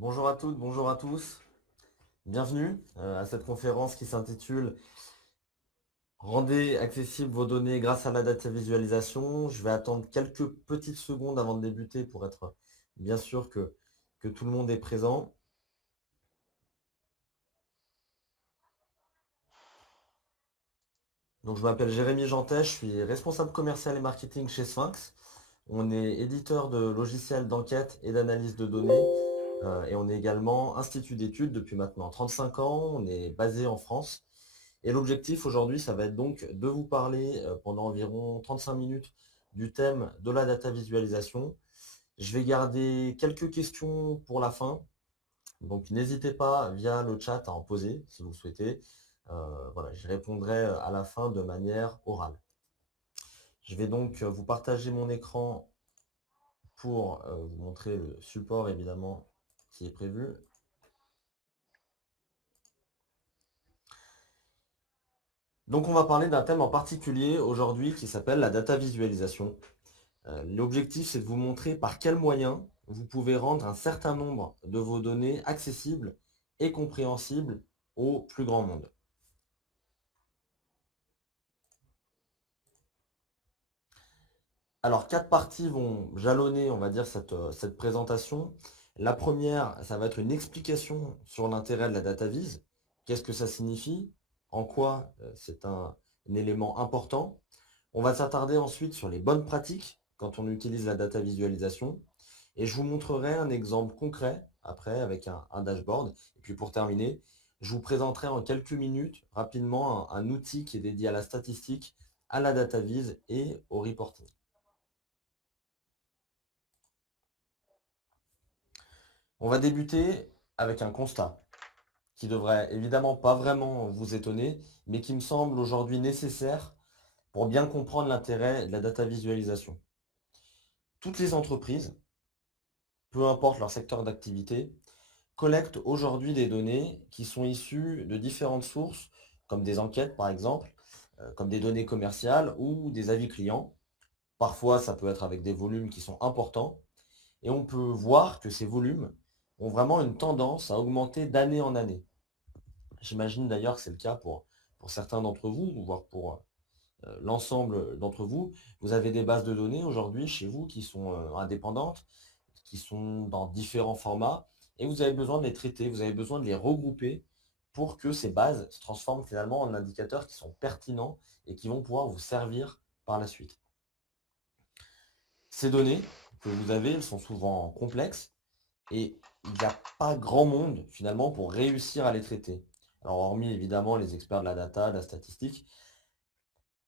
Bonjour à toutes, bonjour à tous. Bienvenue à cette conférence qui s'intitule Rendez accessibles vos données grâce à la data visualisation. Je vais attendre quelques petites secondes avant de débuter pour être bien sûr que tout le monde est présent. Donc je m'appelle Jérémy Jantet, je suis responsable commercial et marketing chez Sphinx. On est éditeur de logiciels d'enquête et d'analyse de données et on est également institut d'études depuis maintenant 35 ans. On est basé en France. Et l'objectif aujourd'hui, ça va être donc de vous parler pendant environ 35 minutes du thème de la data visualisation. Je vais garder quelques questions pour la fin. Donc n'hésitez pas via le chat à en poser si vous le souhaitez. Voilà, j'y répondrai à la fin de manière orale. Je vais donc vous partager mon écran pour vous montrer le support évidemment qui est prévu. Donc on va parler d'un thème en particulier aujourd'hui qui s'appelle la data visualisation. L'objectif, c'est de vous montrer par quels moyens vous pouvez rendre un certain nombre de vos données accessibles et compréhensibles au plus grand monde. Alors, quatre parties vont jalonner, on va dire, cette présentation. La première, ça va être une explication sur l'intérêt de la data vise. Qu'est-ce que ça signifie? En quoi c'est un élément important? On va s'attarder ensuite sur les bonnes pratiques quand on utilise la data visualisation. Et je vous montrerai un exemple concret après avec un dashboard. Et puis pour terminer, je vous présenterai en quelques minutes rapidement un outil qui est dédié à la statistique, à la data vise et au reporting. On va débuter avec un constat qui devrait évidemment pas vraiment vous étonner, mais qui me semble aujourd'hui nécessaire pour bien comprendre l'intérêt de la data visualisation. Toutes les entreprises, peu importe leur secteur d'activité, collectent aujourd'hui des données qui sont issues de différentes sources, comme des enquêtes par exemple, comme des données commerciales ou des avis clients. Parfois, ça peut être avec des volumes qui sont importants. Et on peut voir que ces volumes ont vraiment une tendance à augmenter d'année en année. J'imagine d'ailleurs que c'est le cas pour certains d'entre vous, voire pour l'ensemble d'entre vous. Vous avez des bases de données aujourd'hui chez vous qui sont indépendantes, qui sont dans différents formats, et vous avez besoin de les traiter, vous avez besoin de les regrouper pour que ces bases se transforment finalement en indicateurs qui sont pertinents et qui vont pouvoir vous servir par la suite. Ces données que vous avez, elles sont souvent complexes et il n'y a pas grand monde finalement pour réussir à les traiter. Alors hormis évidemment les experts de la data, de la statistique,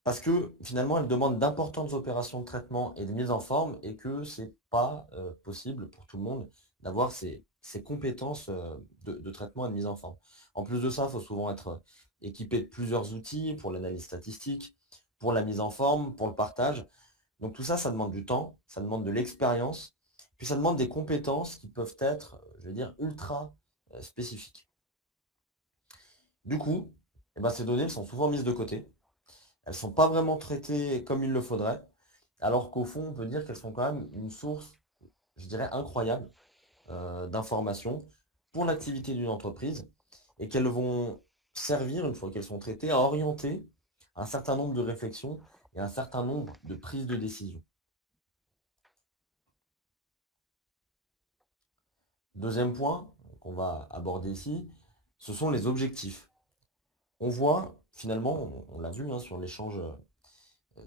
parce que finalement elles demandent d'importantes opérations de traitement et de mise en forme et que c'est pas possible pour tout le monde d'avoir ces compétences de traitement et de mise en forme. En plus de ça, il faut souvent être équipé de plusieurs outils pour l'analyse statistique, pour la mise en forme, pour le partage. Donc tout ça, ça demande du temps, ça demande de l'expérience, puis ça demande des compétences qui peuvent être, je vais dire, ultra spécifiques. Du coup, eh ben, ces données elles sont souvent mises de côté. Elles ne sont pas vraiment traitées comme il le faudrait, alors qu'au fond, on peut dire qu'elles sont quand même une source, je dirais, incroyable d'informations pour l'activité d'une entreprise et qu'elles vont servir, une fois qu'elles sont traitées, à orienter un certain nombre de réflexions et un certain nombre de prises de décision. Deuxième point qu'on va aborder ici, ce sont les objectifs. On voit finalement, on l'a vu sur l'échange,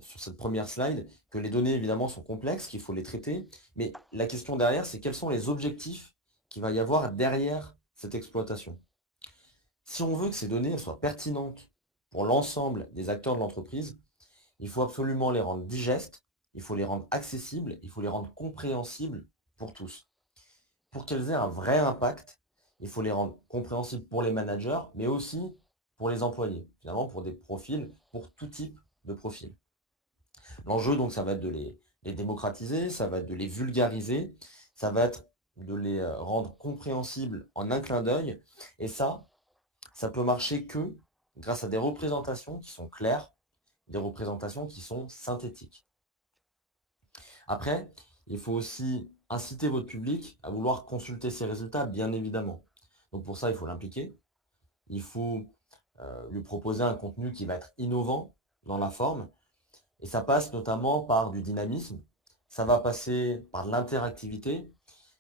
sur cette première slide, que les données évidemment sont complexes, qu'il faut les traiter, mais la question derrière, c'est quels sont les objectifs qu'il va y avoir derrière cette exploitation. Si on veut que ces données soient pertinentes pour l'ensemble des acteurs de l'entreprise, il faut absolument les rendre digestes, il faut les rendre accessibles, il faut les rendre compréhensibles pour tous. Pour qu'elles aient un vrai impact, il faut les rendre compréhensibles pour les managers, mais aussi pour les employés, finalement pour des profils, pour tout type de profil. L'enjeu, donc, ça va être de les démocratiser, ça va être de les vulgariser, ça va être de les rendre compréhensibles en un clin d'œil. Et ça peut marcher que grâce à des représentations qui sont claires, des représentations qui sont synthétiques. Après, il faut aussi inciter votre public à vouloir consulter ces résultats, bien évidemment. Donc pour ça, il faut l'impliquer. Il faut lui proposer un contenu qui va être innovant dans la forme. Et ça passe notamment par du dynamisme. Ça va passer par de l'interactivité.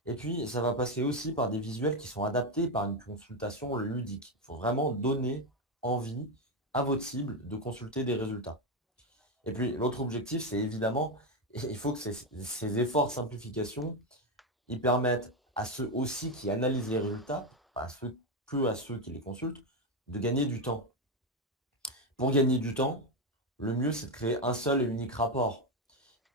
Et puis, ça va passer aussi par des visuels qui sont adaptés par une consultation ludique. Il faut vraiment donner envie à votre cible de consulter des résultats. Et puis, l'autre objectif, c'est évidemment, il faut que ces efforts de simplification, ils permettent à ceux aussi qui analysent les résultats, pas à ceux qui les consultent, de gagner du temps. Pour gagner du temps, le mieux, c'est de créer un seul et unique rapport.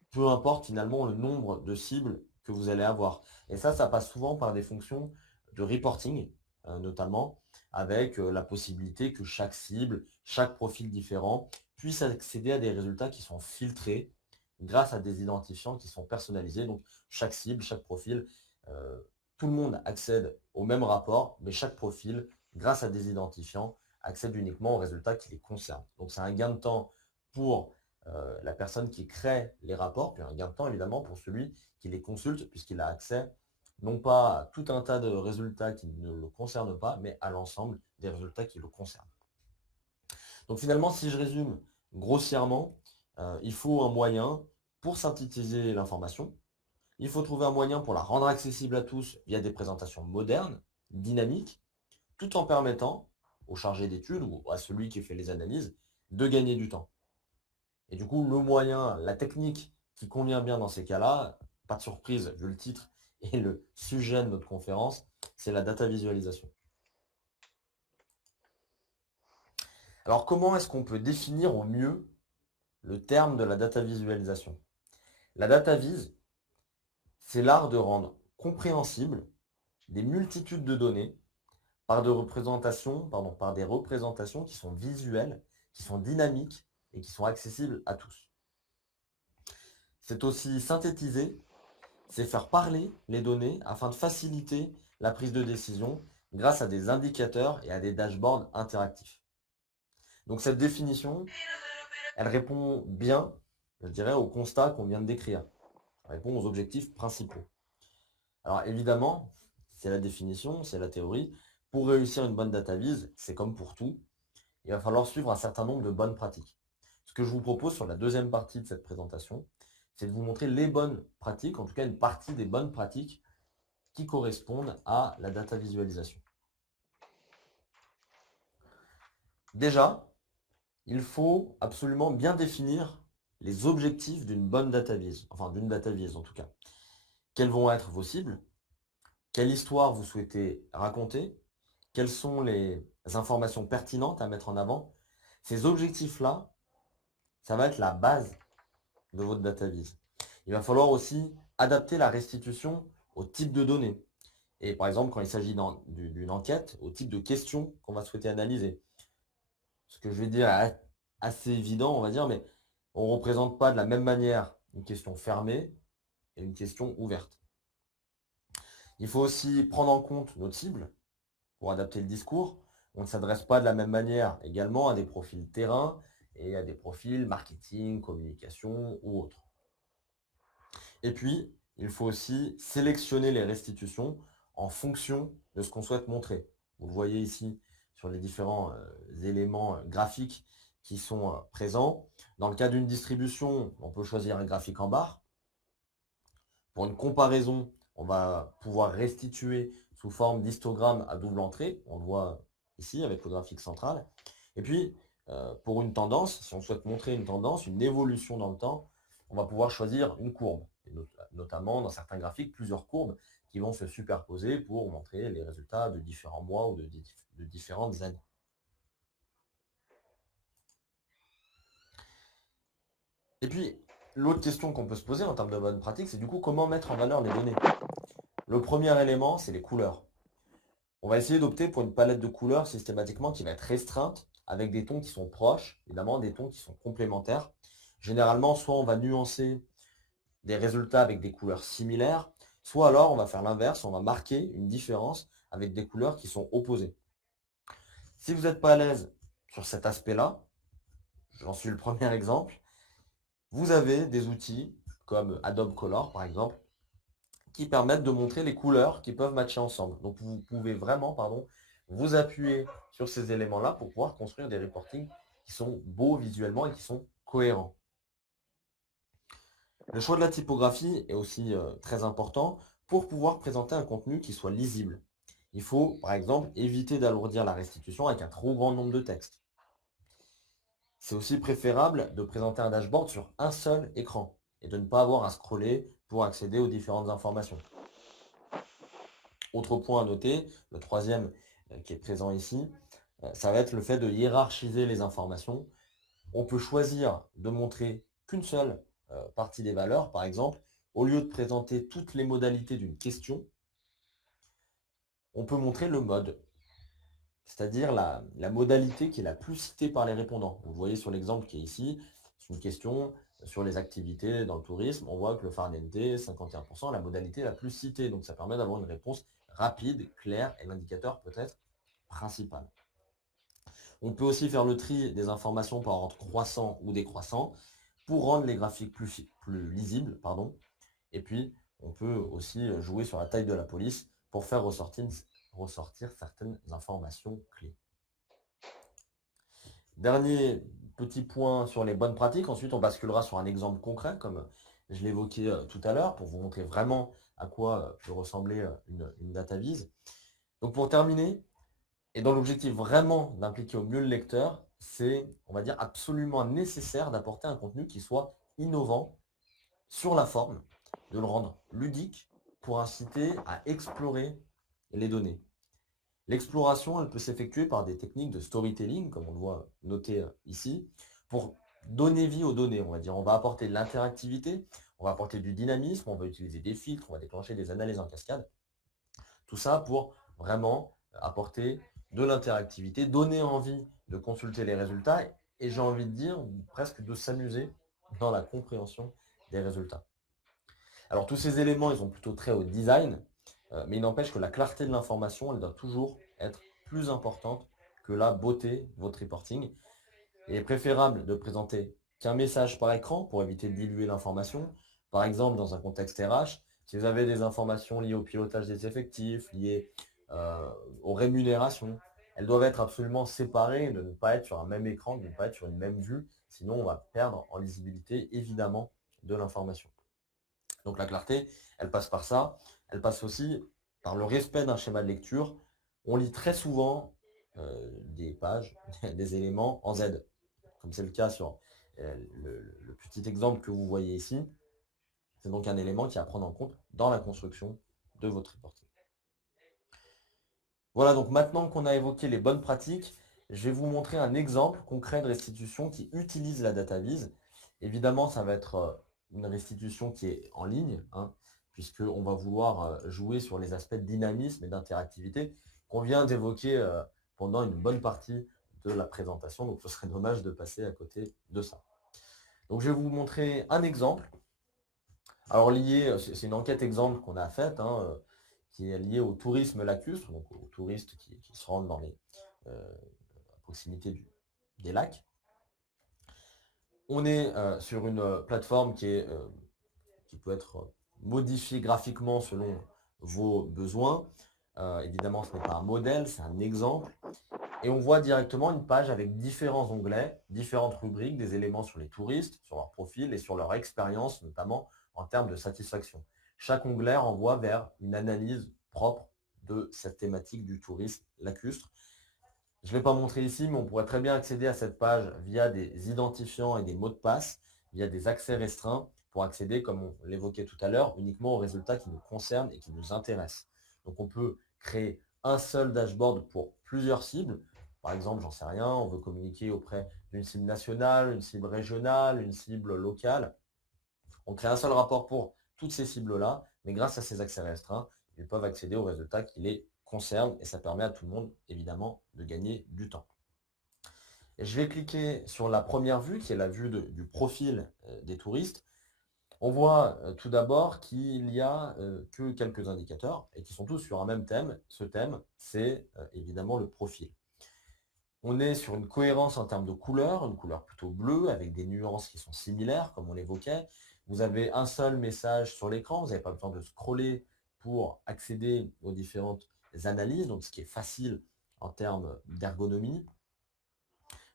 Peu importe finalement le nombre de cibles que vous allez avoir. Et ça passe souvent par des fonctions de reporting, notamment, avec la possibilité que chaque cible, chaque profil différent puisse accéder à des résultats qui sont filtrés grâce à des identifiants qui sont personnalisés. Donc chaque cible, chaque profil, euh, tout le monde accède au même rapport, mais chaque profil, grâce à des identifiants, accède uniquement aux résultats qui les concernent. Donc c'est un gain de temps pour la personne qui crée les rapports, puis un gain de temps évidemment pour celui qui les consulte, puisqu'il a accès non pas à tout un tas de résultats qui ne le concernent pas, mais à l'ensemble des résultats qui le concernent. Donc finalement, si je résume grossièrement, il faut un moyen pour synthétiser l'information, il faut trouver un moyen pour la rendre accessible à tous via des présentations modernes, dynamiques, tout en permettant au chargé d'études ou à celui qui fait les analyses de gagner du temps. Et du coup, le moyen, la technique qui convient bien dans ces cas-là, pas de surprise vu le titre et le sujet de notre conférence, c'est la data visualisation. Alors comment est-ce qu'on peut définir au mieux le terme de la data visualisation? La data vise, c'est l'art de rendre compréhensible des multitudes de données par des représentations qui sont visuelles, qui sont dynamiques et qui sont accessibles à tous. C'est aussi synthétiser, c'est faire parler les données afin de faciliter la prise de décision grâce à des indicateurs et à des dashboards interactifs. Donc cette définition, elle répond bien, je dirais, au constat qu'on vient de décrire. Elle répond aux objectifs principaux. Alors évidemment, c'est la définition, c'est la théorie. Pour réussir une bonne data vise, c'est comme pour tout, il va falloir suivre un certain nombre de bonnes pratiques. Ce que je vous propose sur la deuxième partie de cette présentation, c'est de vous montrer les bonnes pratiques, en tout cas une partie des bonnes pratiques qui correspondent à la data visualisation. Déjà, il faut absolument bien définir les objectifs d'une bonne data vise, enfin d'une data vise en tout cas. Quelles vont être vos cibles? Quelle histoire vous souhaitez raconter? Quelles sont les informations pertinentes à mettre en avant? Ces objectifs-là, ça va être la base de votre data vise. Il va falloir aussi adapter la restitution au type de données. Et par exemple, quand il s'agit d'une enquête, au type de questions qu'on va souhaiter analyser. Ce que je vais dire est assez évident, on va dire, mais on ne représente pas de la même manière une question fermée et une question ouverte. Il faut aussi prendre en compte notre cible pour adapter le discours. On ne s'adresse pas de la même manière également à des profils terrain et à des profils marketing, communication ou autres. Et puis, il faut aussi sélectionner les restitutions en fonction de ce qu'on souhaite montrer. Vous le voyez ici sur les différents éléments graphiques qui sont présents. Dans le cas d'une distribution, on peut choisir un graphique en barre. Pour une comparaison, on va pouvoir restituer sous forme d'histogramme à double entrée. On le voit ici avec le graphique central. Et puis, pour une tendance, si on souhaite montrer une tendance, une évolution dans le temps, on va pouvoir choisir une courbe. Et notamment dans certains graphiques, plusieurs courbes qui vont se superposer pour montrer les résultats de différents mois ou de différentes années. Et puis, l'autre question qu'on peut se poser en termes de bonne pratique, c'est du coup comment mettre en valeur les données. Le premier élément, c'est les couleurs. On va essayer d'opter pour une palette de couleurs systématiquement qui va être restreinte, avec des tons qui sont proches, évidemment des tons qui sont complémentaires. Généralement, soit on va nuancer des résultats avec des couleurs similaires, soit alors on va faire l'inverse, on va marquer une différence avec des couleurs qui sont opposées. Si vous n'êtes pas à l'aise sur cet aspect-là, j'en suis le premier exemple, vous avez des outils comme Adobe Color par exemple, qui permettent de montrer les couleurs qui peuvent matcher ensemble. Donc vous pouvez vraiment, pardon, vous appuyer sur ces éléments-là pour pouvoir construire des reportings qui sont beaux visuellement et qui sont cohérents. Le choix de la typographie est aussi très important pour pouvoir présenter un contenu qui soit lisible. Il faut, par exemple, éviter d'alourdir la restitution avec un trop grand nombre de textes. C'est aussi préférable de présenter un dashboard sur un seul écran et de ne pas avoir à scroller pour accéder aux différentes informations. Autre point à noter, le troisième qui est présent ici, ça va être le fait de hiérarchiser les informations. On peut choisir de montrer qu'une seule partie des valeurs, par exemple, au lieu de présenter toutes les modalités d'une question, on peut montrer le mode, c'est-à-dire la modalité qui est la plus citée par les répondants. Vous le voyez sur l'exemple qui est ici, c'est une question sur les activités dans le tourisme. On voit que le farniente, 51%, la modalité la plus citée. Donc ça permet d'avoir une réponse rapide, claire et l'indicateur peut être principal. On peut aussi faire le tri des informations par ordre croissant ou décroissant pour rendre les graphiques plus lisibles. Et puis, on peut aussi jouer sur la taille de la police pour faire ressortir certaines informations clés. Dernier petit point sur les bonnes pratiques. Ensuite, on basculera sur un exemple concret, comme je l'évoquais tout à l'heure, pour vous montrer vraiment à quoi peut ressembler une data vise. Donc pour terminer, et dans l'objectif vraiment d'impliquer au mieux le lecteur, c'est, on va dire, absolument nécessaire d'apporter un contenu qui soit innovant sur la forme, de le rendre ludique pour inciter à explorer les données. L'exploration, elle peut s'effectuer par des techniques de storytelling, comme on le voit noté ici, pour donner vie aux données, on va dire. On va apporter de l'interactivité, on va apporter du dynamisme, on va utiliser des filtres, on va déclencher des analyses en cascade. Tout ça pour vraiment apporter de l'interactivité, donner envie de consulter les résultats et j'ai envie de dire presque de s'amuser dans la compréhension des résultats. Alors tous ces éléments, ils ont plutôt trait au design, mais il n'empêche que la clarté de l'information, elle doit toujours être plus importante que la beauté de votre reporting. Il est préférable de présenter qu'un message par écran pour éviter de diluer l'information. Par exemple, dans un contexte RH, si vous avez des informations liées au pilotage des effectifs, liées aux rémunérations, elles doivent être absolument séparées, de ne pas être sur un même écran, de ne pas être sur une même vue, sinon on va perdre en lisibilité évidemment de l'information. Donc la clarté, elle passe par ça. Elle passe aussi par le respect d'un schéma de lecture. On lit très souvent des pages, des éléments en Z, comme c'est le cas sur le petit exemple que vous voyez ici. C'est donc un élément qui est à prendre en compte dans la construction de votre reporting. Voilà, donc maintenant qu'on a évoqué les bonnes pratiques, je vais vous montrer un exemple concret de restitution qui utilise la data vise. Évidemment, ça va être une restitution qui est en ligne, puisqu'on va vouloir jouer sur les aspects de dynamisme et d'interactivité qu'on vient d'évoquer pendant une bonne partie de la présentation. Donc, ce serait dommage de passer à côté de ça. Donc, je vais vous montrer un exemple. Alors, c'est une enquête exemple qu'on a faite, qui est liée au tourisme lacustre, donc aux touristes qui se rendent dans à proximité des lacs. On est sur une plateforme qui peut être modifiée graphiquement selon vos besoins. Évidemment, ce n'est pas un modèle, c'est un exemple. Et on voit directement une page avec différents onglets, différentes rubriques, des éléments sur les touristes, sur leur profil et sur leur expérience, notamment en termes de satisfaction. Chaque onglet renvoie vers une analyse propre de cette thématique du tourisme lacustre. Je ne l'ai pas montré ici, mais on pourrait très bien accéder à cette page via des identifiants et des mots de passe, via des accès restreints, pour accéder, comme on l'évoquait tout à l'heure, uniquement aux résultats qui nous concernent et qui nous intéressent. Donc on peut créer un seul dashboard pour plusieurs cibles. Par exemple, j'en sais rien, on veut communiquer auprès d'une cible nationale, une cible régionale, une cible locale. On crée un seul rapport pour toutes ces cibles-là, mais grâce à ces accès restreints, ils peuvent accéder aux résultats qui les concernent et ça permet à tout le monde, évidemment, de gagner du temps. Et je vais cliquer sur la première vue, qui est la vue du profil des touristes. On voit tout d'abord qu'il n'y a que quelques indicateurs et qui sont tous sur un même thème. Ce thème, c'est évidemment le profil. On est sur une cohérence en termes de couleur, une couleur plutôt bleue avec des nuances qui sont similaires, comme on l'évoquait. Vous avez un seul message sur l'écran, vous n'avez pas besoin de scroller pour accéder aux différentes analyses, donc ce qui est facile en termes d'ergonomie.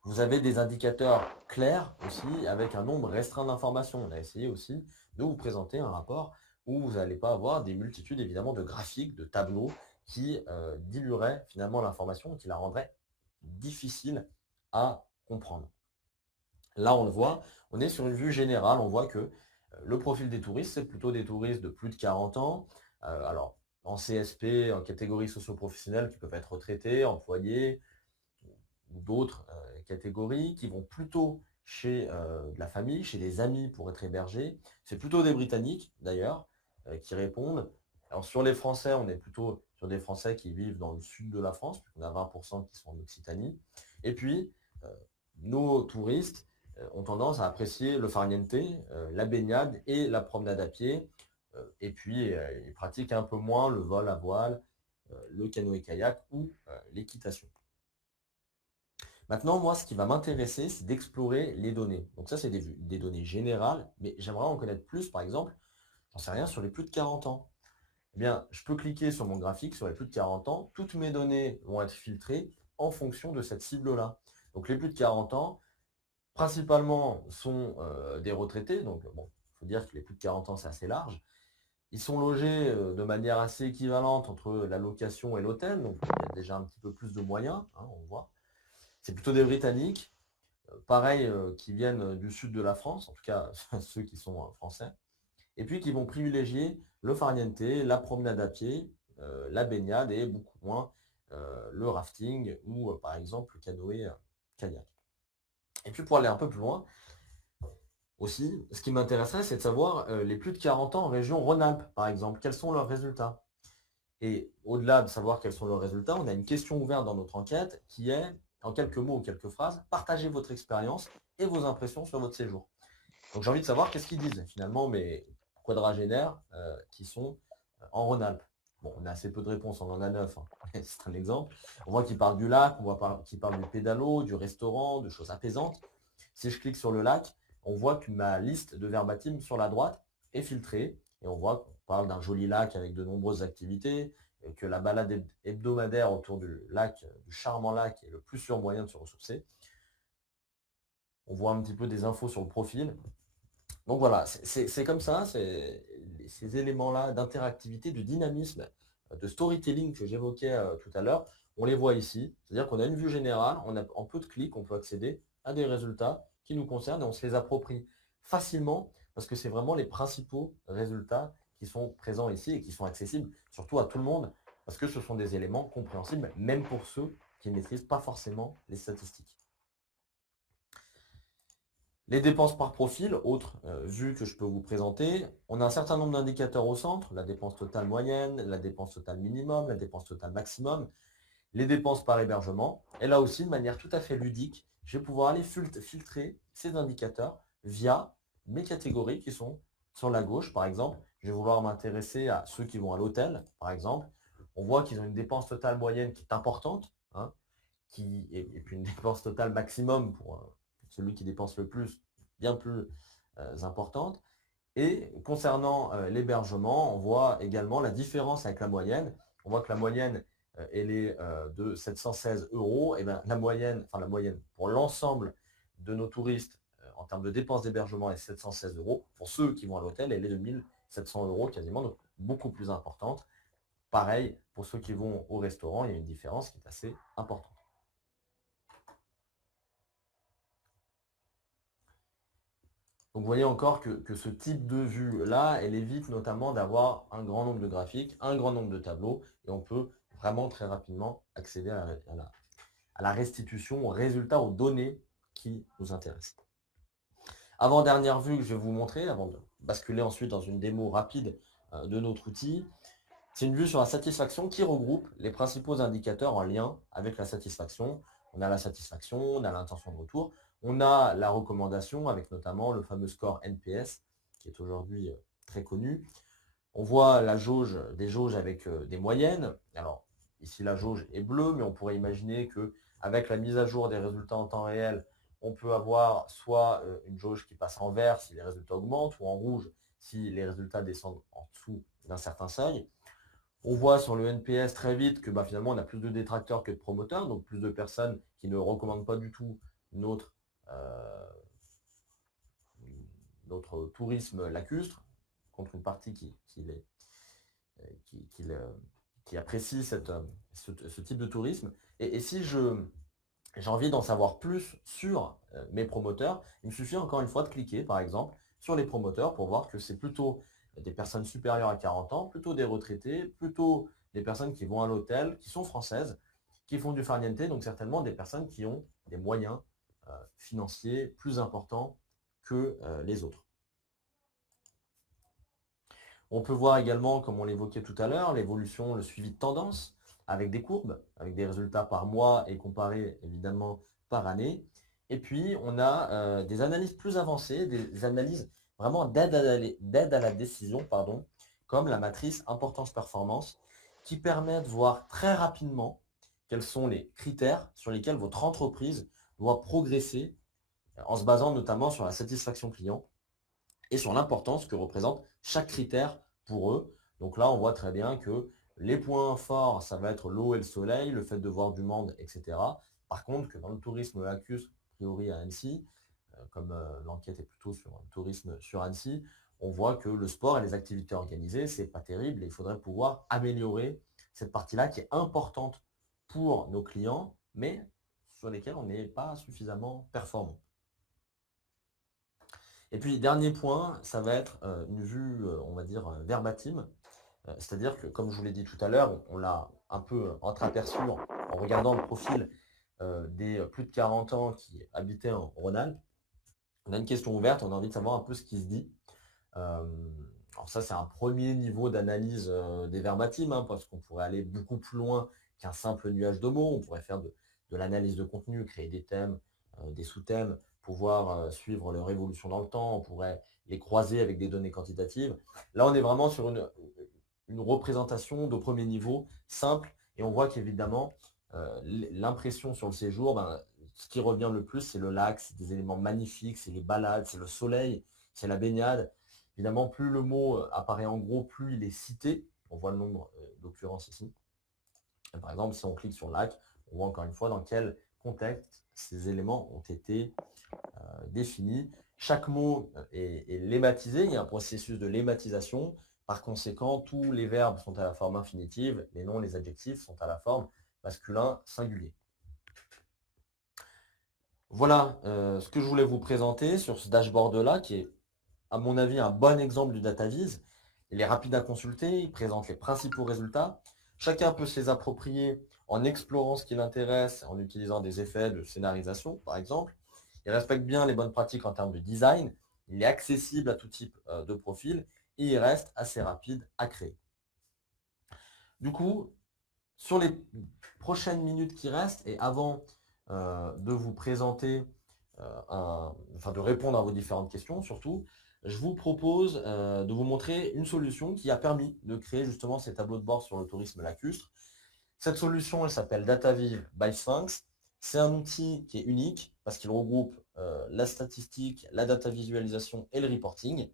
Vous avez des indicateurs clairs aussi avec un nombre restreint d'informations. On a essayé aussi de vous présenter un rapport où vous n'allez pas avoir des multitudes évidemment de graphiques, de tableaux qui dilueraient finalement l'information, qui la rendraient difficile à comprendre. Là, on le voit, on est sur une vue générale, on voit que le profil des touristes, c'est plutôt des touristes de plus de 40 ans. Alors, en CSP, en catégorie socio-professionnelle, qui peuvent être retraités, employés, ou d'autres catégories qui vont plutôt chez de la famille, chez des amis pour être hébergés. C'est plutôt des Britanniques d'ailleurs qui répondent. Alors sur les Français, on est plutôt sur des Français qui vivent dans le sud de la France, on a 20% qui sont en Occitanie. Et puis, euh, nos touristes ont tendance à apprécier le farniente, la baignade et la promenade à pied. Et puis, ils pratiquent un peu moins le vol à voile, le canoë-kayak ou l'équitation. Maintenant, moi, ce qui va m'intéresser, c'est d'explorer les données. Donc ça, c'est des données générales, mais j'aimerais en connaître plus, par exemple, j'en sais rien, sur les plus de 40 ans. Eh bien, je peux cliquer sur mon graphique sur les plus de 40 ans. Toutes mes données vont être filtrées en fonction de cette cible-là. Donc les plus de 40 ans, principalement, sont des retraités. Donc bon, il faut dire que les plus de 40 ans, c'est assez large. Ils sont logés de manière assez équivalente entre la location et l'hôtel. Donc il y a déjà un petit peu plus de moyens, hein, on voit. C'est plutôt des Britanniques, pareil, qui viennent du sud de la France, en tout cas ceux qui sont français, et puis qui vont privilégier le farniente, la promenade à pied, la baignade et beaucoup moins le rafting ou par exemple le canoë-kayak. Et puis pour aller un peu plus loin, aussi, ce qui m'intéresserait, c'est de savoir les plus de 40 ans en région Rhône-Alpes, par exemple, quels sont leurs résultats. Et au-delà de savoir quels sont leurs résultats, on a une question ouverte dans notre enquête qui est, en quelques mots ou quelques phrases, partagez votre expérience et vos impressions sur votre séjour. Donc j'ai envie de savoir qu'est-ce qu'ils disent finalement mes quadragénaires qui sont en Rhône-Alpes. Bon, on a assez peu de réponses, on en a 9, hein. C'est un exemple. On voit qu'ils parlent du lac, on voit qu'ils parlent du pédalo, du restaurant, de choses apaisantes. Si je clique sur le lac, on voit que ma liste de verbatim sur la droite est filtrée et on voit qu'on parle d'un joli lac avec de nombreuses activités, et que la balade hebdomadaire autour du lac, du charmant lac, est le plus sûr moyen de se ressourcer. On voit un petit peu des infos sur le profil. Donc voilà, c'est comme ça, ces éléments-là d'interactivité, de dynamisme, de storytelling que j'évoquais tout à l'heure, on les voit ici. C'est-à-dire qu'on a une vue générale, en peu de clics, on peut accéder à des résultats qui nous concernent et on se les approprie facilement parce que c'est vraiment les principaux résultats qui sont présents ici et qui sont accessibles surtout à tout le monde parce que ce sont des éléments compréhensibles même pour ceux qui ne maîtrisent pas forcément les statistiques. Les dépenses par profil, autre vue que je peux vous présenter, on a un certain nombre d'indicateurs au centre, la dépense totale moyenne, la dépense totale minimum, la dépense totale maximum, les dépenses par hébergement. Et là aussi, de manière tout à fait ludique, je vais pouvoir aller filtrer ces indicateurs via mes catégories qui sont sur la gauche, par exemple. Je vais vouloir m'intéresser à ceux qui vont à l'hôtel, par exemple. On voit qu'ils ont une dépense totale moyenne qui est importante, hein, et puis une dépense totale maximum pour celui qui dépense le plus, bien plus importante. Et concernant l'hébergement, on voit également la différence avec la moyenne. On voit que la moyenne, elle est de 716 euros. Et bien la moyenne pour l'ensemble de nos touristes en termes de dépenses d'hébergement est 716 euros. Pour ceux qui vont à l'hôtel, elle est de 1700 euros quasiment, donc beaucoup plus importante. Pareil, pour ceux qui vont au restaurant, il y a une différence qui est assez importante. Donc vous voyez encore que ce type de vue-là, elle évite notamment d'avoir un grand nombre de graphiques, un grand nombre de tableaux, et on peut vraiment très rapidement accéder à la restitution, aux résultats, aux données qui nous intéressent. Avant-dernière vue que je vais vous montrer, avant de basculer ensuite dans une démo rapide de notre outil, c'est une vue sur la satisfaction qui regroupe les principaux indicateurs en lien avec la satisfaction. On a la satisfaction, on a l'intention de retour, on a la recommandation avec notamment le fameux score NPS qui est aujourd'hui très connu. On voit la jauge, des jauges avec des moyennes. Alors ici la jauge est bleue, mais on pourrait imaginer qu'avec la mise à jour des résultats en temps réel, On peut avoir soit une jauge qui passe en vert si les résultats augmentent, ou en rouge si les résultats descendent en dessous d'un certain seuil. On voit sur le NPS très vite que finalement on a plus de détracteurs que de promoteurs, donc plus de personnes qui ne recommandent pas du tout notre, euh, notre tourisme lacustre, contre une partie qui apprécie ce type de tourisme. Et si j'ai envie d'en savoir plus sur mes promoteurs, il me suffit encore une fois de cliquer, par exemple, sur les promoteurs pour voir que c'est plutôt des personnes supérieures à 40 ans, plutôt des retraités, plutôt des personnes qui vont à l'hôtel, qui sont françaises, qui font du farniente, donc certainement des personnes qui ont des moyens financiers plus importants que les autres. On peut voir également, comme on l'évoquait tout à l'heure, l'évolution, le suivi de tendance avec des courbes, avec des résultats par mois et comparés évidemment par année. Et puis, on a des analyses plus avancées, des analyses vraiment d'aide à la décision, comme la matrice importance-performance, qui permet de voir très rapidement quels sont les critères sur lesquels votre entreprise doit progresser en se basant notamment sur la satisfaction client et sur l'importance que représente chaque critère pour eux. Donc là, on voit très bien que les points forts, ça va être l'eau et le soleil, le fait de voir du monde, etc. Par contre, que dans le tourisme lacustre, a priori à Annecy, comme l'enquête est plutôt sur un tourisme sur Annecy, on voit que le sport et les activités organisées, c'est pas terrible et il faudrait pouvoir améliorer cette partie-là qui est importante pour nos clients, mais sur lesquels on n'est pas suffisamment performant. Et puis, dernier point, ça va être une vue, on va dire, verbatim. C'est-à-dire que, comme je vous l'ai dit tout à l'heure, on l'a un peu entreaperçu en regardant le profil des plus de 40 ans qui habitaient en Rhône-Alpes. On a une question ouverte, on a envie de savoir un peu ce qui se dit. Alors ça, c'est un premier niveau d'analyse des verbatims, parce qu'on pourrait aller beaucoup plus loin qu'un simple nuage de mots. On pourrait faire de l'analyse de contenu, créer des thèmes, des sous-thèmes, pouvoir suivre leur évolution dans le temps. On pourrait les croiser avec des données quantitatives. Là, on est vraiment sur une représentation de premier niveau, simple, et on voit qu'évidemment, l'impression sur le séjour, ce qui revient le plus, c'est le lac, c'est des éléments magnifiques, c'est les balades, c'est le soleil, c'est la baignade. Évidemment, plus le mot apparaît en gros, plus il est cité. On voit le nombre d'occurrences ici. Et par exemple, si on clique sur lac, on voit encore une fois dans quel contexte ces éléments ont été définis. Chaque mot est lématisé, il y a un processus de lématisation. Par conséquent, tous les verbes sont à la forme infinitive, les noms, les adjectifs sont à la forme masculin singulier. Voilà ce que je voulais vous présenter sur ce dashboard-là, qui est, à mon avis, un bon exemple du DataVis. Il est rapide à consulter, il présente les principaux résultats. Chacun peut se les approprier en explorant ce qui l'intéresse, en utilisant des effets de scénarisation, par exemple. Il respecte bien les bonnes pratiques en termes de design. Il est accessible à tout type de profil et il reste assez rapide à créer. Du coup, sur les prochaines minutes qui restent et avant de vous présenter, de répondre à vos différentes questions surtout, je vous propose de vous montrer une solution qui a permis de créer justement ces tableaux de bord sur le tourisme lacustre. Cette solution, elle s'appelle DataViv by Sphinx. C'est un outil qui est unique parce qu'il regroupe la statistique, la data visualisation et le reporting.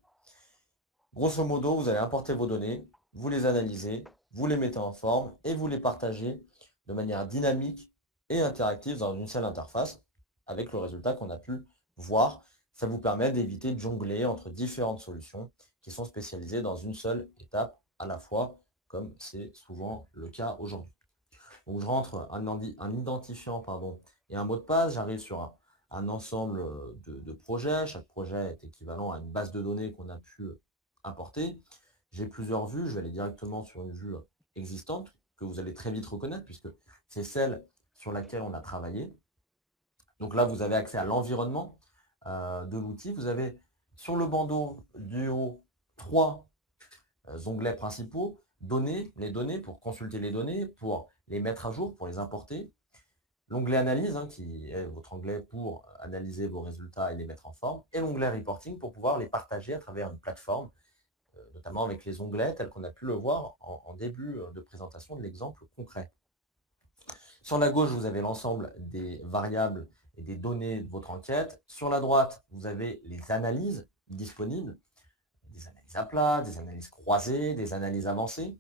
Grosso modo, vous allez importer vos données, vous les analysez, vous les mettez en forme et vous les partagez de manière dynamique et interactive dans une seule interface avec le résultat qu'on a pu voir. Ça vous permet d'éviter de jongler entre différentes solutions qui sont spécialisées dans une seule étape à la fois, comme c'est souvent le cas aujourd'hui. Donc je rentre un identifiant et un mot de passe, j'arrive sur un ensemble de projets. Chaque projet est équivalent à une base de données qu'on a pu importer. J'ai plusieurs vues, je vais aller directement sur une vue existante que vous allez très vite reconnaître puisque c'est celle sur laquelle on a travaillé. Donc là, vous avez accès à l'environnement de l'outil. Vous avez sur le bandeau du haut 3 onglets principaux, données, les données pour consulter les données, pour les mettre à jour, pour les importer. L'onglet analyse, qui est votre onglet pour analyser vos résultats et les mettre en forme, et l'onglet reporting pour pouvoir les partager à travers une plateforme, notamment avec les onglets tels qu'on a pu le voir en début de présentation de l'exemple concret. Sur la gauche, vous avez l'ensemble des variables et et des données de votre enquête. Sur la droite, vous avez les analyses disponibles, des analyses à plat, des analyses croisées, des analyses avancées.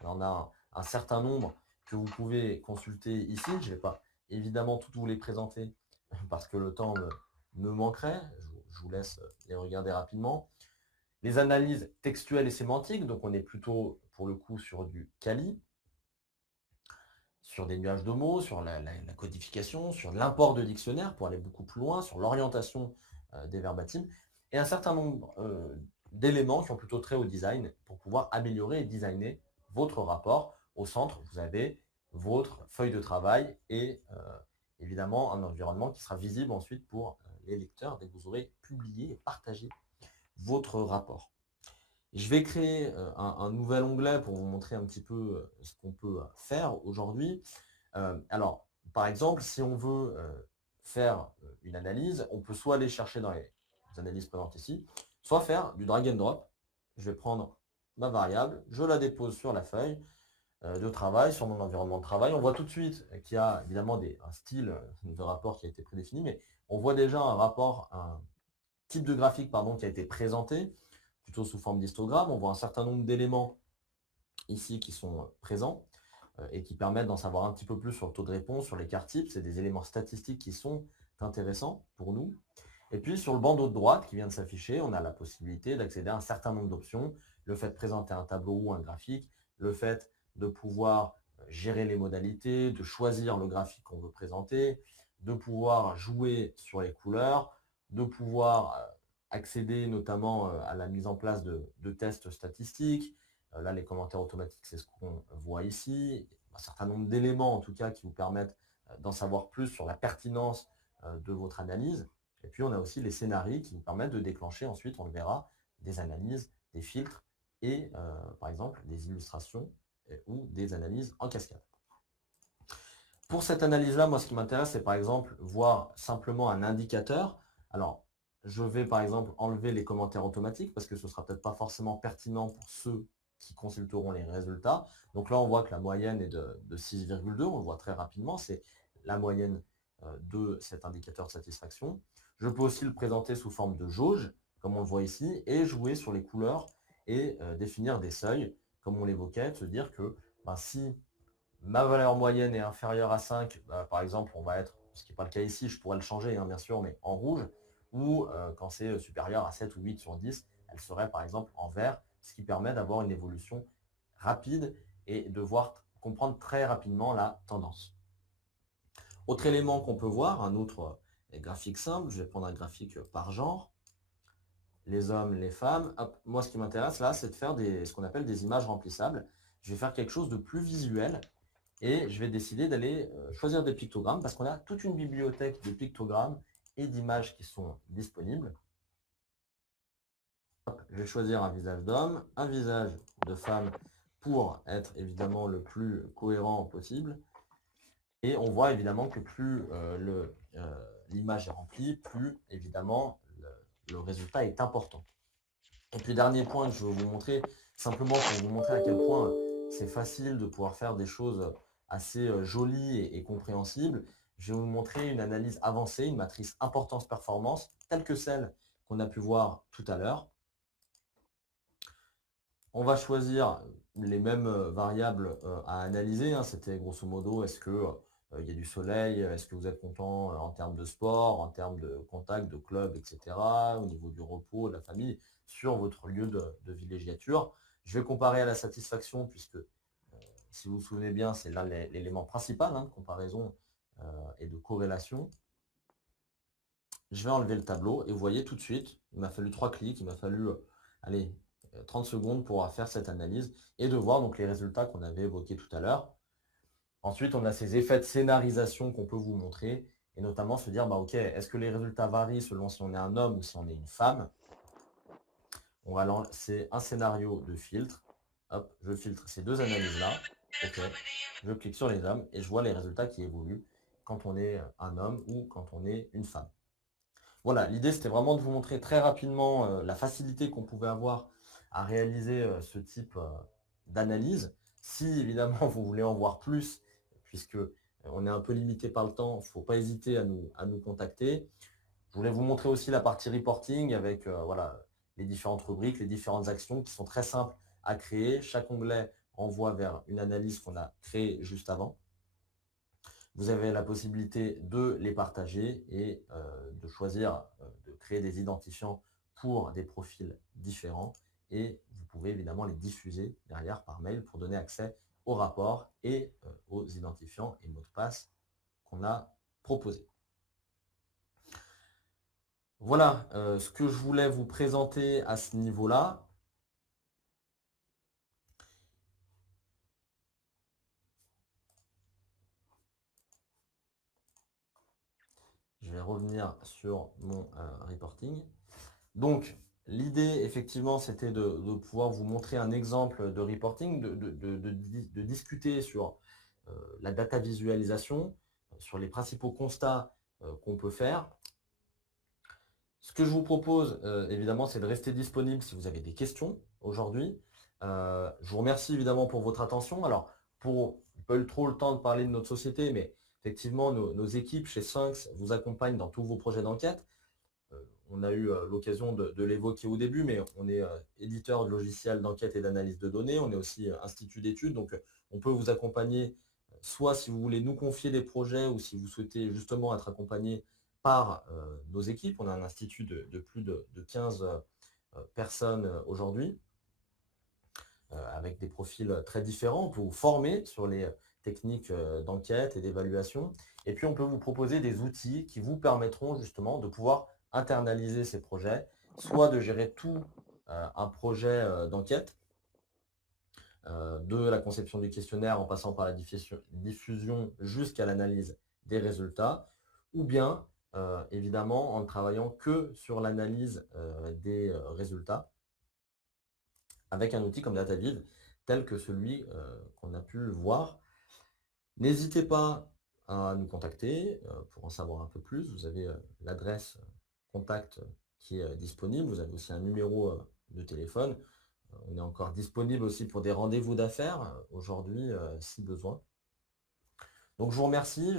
Il y en a un certain nombre que vous pouvez consulter ici. Je ne vais pas évidemment toutes vous les présenter parce que le temps me manquerait. Je vous laisse les regarder rapidement. Les analyses textuelles et sémantiques, donc on est plutôt pour le coup sur du quali, sur des nuages de mots, sur la codification, sur l'import de dictionnaires pour aller beaucoup plus loin, sur l'orientation des verbatims, et un certain nombre d'éléments qui ont plutôt trait au design pour pouvoir améliorer et designer votre rapport. Au centre, vous avez votre feuille de travail et évidemment un environnement qui sera visible ensuite pour les lecteurs dès que vous aurez publié et partagé votre rapport. Je vais créer un nouvel onglet pour vous montrer un petit peu ce qu'on peut faire aujourd'hui. Alors, par exemple, si on veut faire une analyse, on peut soit aller chercher dans les analyses présentes ici, soit faire du drag and drop. Je vais prendre ma variable, je la dépose sur la feuille de travail, sur mon environnement de travail. On voit tout de suite qu'il y a évidemment un style de rapport qui a été prédéfini, mais on voit déjà un type de graphique qui a été présenté, plutôt sous forme d'histogramme. On voit un certain nombre d'éléments ici qui sont présents et qui permettent d'en savoir un petit peu plus sur le taux de réponse, sur l'écart type. C'est des éléments statistiques qui sont intéressants pour nous. Et puis sur le bandeau de droite qui vient de s'afficher, on a la possibilité d'accéder à un certain nombre d'options. Le fait de présenter un tableau ou un graphique, le fait de pouvoir gérer les modalités, de choisir le graphique qu'on veut présenter, de pouvoir jouer sur les couleurs, de pouvoir accéder notamment à la mise en place de tests statistiques. Là, les commentaires automatiques, c'est ce qu'on voit ici. Un certain nombre d'éléments, en tout cas, qui vous permettent d'en savoir plus sur la pertinence de votre analyse. Et puis, on a aussi les scénarios qui nous permettent de déclencher, ensuite, on le verra, des analyses, des filtres et, par exemple, des illustrations ou des analyses en cascade. Pour cette analyse-là, moi, ce qui m'intéresse, c'est par exemple voir simplement un indicateur. Alors, je vais par exemple enlever les commentaires automatiques parce que ce ne sera peut-être pas forcément pertinent pour ceux qui consulteront les résultats. Donc là, on voit que la moyenne est de 6,2. On le voit très rapidement. C'est la moyenne de cet indicateur de satisfaction. Je peux aussi le présenter sous forme de jauge, comme on le voit ici, et jouer sur les couleurs et définir des seuils, comme on l'évoquait, de se dire que si ma valeur moyenne est inférieure à 5, par exemple, on va être, ce qui n'est pas le cas ici, je pourrais le changer, bien sûr, mais en rouge, ou quand c'est supérieur à 7 ou 8 sur 10, elle serait par exemple en vert, ce qui permet d'avoir une évolution rapide et de comprendre très rapidement la tendance. Autre élément qu'on peut voir, un autre graphique simple, je vais prendre un graphique par genre, les hommes, les femmes. Hop, moi, ce qui m'intéresse là, c'est de faire ce qu'on appelle des images remplissables. Je vais faire quelque chose de plus visuel et je vais décider d'aller choisir des pictogrammes parce qu'on a toute une bibliothèque de pictogrammes et d'images qui sont disponibles. Hop, je vais choisir un visage d'homme, un visage de femme pour être évidemment le plus cohérent possible. Et on voit évidemment que plus l'image est remplie, plus évidemment le résultat est important. Et puis dernier point que je vais vous montrer, simplement pour vous montrer à quel point c'est facile de pouvoir faire des choses assez jolies et compréhensibles, je vais vous montrer une analyse avancée, une matrice importance-performance, telle que celle qu'on a pu voir tout à l'heure. On va choisir les mêmes variables à analyser. C'était grosso modo, est-ce que il y a du soleil, est-ce que vous êtes content en termes de sport, en termes de contact, de club, etc., au niveau du repos, de la famille, sur votre lieu de villégiature. Je vais comparer à la satisfaction, puisque si vous vous souvenez bien, c'est là l'élément principal de comparaison et de corrélation. Je vais enlever le tableau et vous voyez tout de suite, il m'a fallu 3 clics, il m'a fallu 30 secondes pour faire cette analyse et de voir donc les résultats qu'on avait évoqués tout à l'heure. Ensuite, on a ces effets de scénarisation qu'on peut vous montrer et notamment se dire, ok, est-ce que les résultats varient selon si on est un homme ou si on est une femme? On va lancer un scénario de filtre. Hop, je filtre ces deux analyses-là. Ok, je clique sur les hommes et je vois les résultats qui évoluent quand on est un homme ou quand on est une femme. Voilà, l'idée c'était vraiment de vous montrer très rapidement la facilité qu'on pouvait avoir à réaliser ce type d'analyse. Si évidemment vous voulez en voir plus, puisque on est un peu limité par le temps, il ne faut pas hésiter à nous contacter. Je voulais vous montrer aussi la partie reporting avec voilà, les différentes rubriques, les différentes actions qui sont très simples à créer. Chaque onglet envoie vers une analyse qu'on a créée juste avant. Vous avez la possibilité de les partager et de choisir de créer des identifiants pour des profils différents. Et vous pouvez évidemment les diffuser derrière par mail pour donner accès au rapport et aux identifiants et mots de passe qu'on a proposés. Voilà ce que je voulais vous présenter à ce niveau-là. Je vais revenir sur mon reporting. Donc, l'idée, effectivement, c'était de pouvoir vous montrer un exemple de reporting, de discuter sur la data visualisation, sur les principaux constats qu'on peut faire. Ce que je vous propose, évidemment, c'est de rester disponible si vous avez des questions aujourd'hui. Je vous remercie évidemment pour votre attention. Alors, pour pas eu trop le temps de parler de notre société, mais effectivement, nos équipes chez Sphinx vous accompagnent dans tous vos projets d'enquête. On a eu l'occasion de l'évoquer au début, mais on est éditeur de logiciels d'enquête et d'analyse de données. On est aussi institut d'études, donc on peut vous accompagner, soit si vous voulez nous confier des projets ou si vous souhaitez justement être accompagné par nos équipes. On a un institut de plus de 15 personnes aujourd'hui, avec des profils très différents. On peut vous former sur les techniques d'enquête et d'évaluation. Et puis, on peut vous proposer des outils qui vous permettront justement de pouvoir internaliser ces projets, soit de gérer tout un projet d'enquête, de la conception du questionnaire en passant par la diffusion jusqu'à l'analyse des résultats, ou bien évidemment en ne travaillant que sur l'analyse des résultats avec un outil comme DataViv tel que celui qu'on a pu voir. N'hésitez pas à nous contacter pour en savoir un peu plus. Vous avez l'adresse contact qui est disponible. Vous avez aussi un numéro de téléphone. On est encore disponible aussi pour des rendez-vous d'affaires aujourd'hui si besoin. Donc je vous remercie.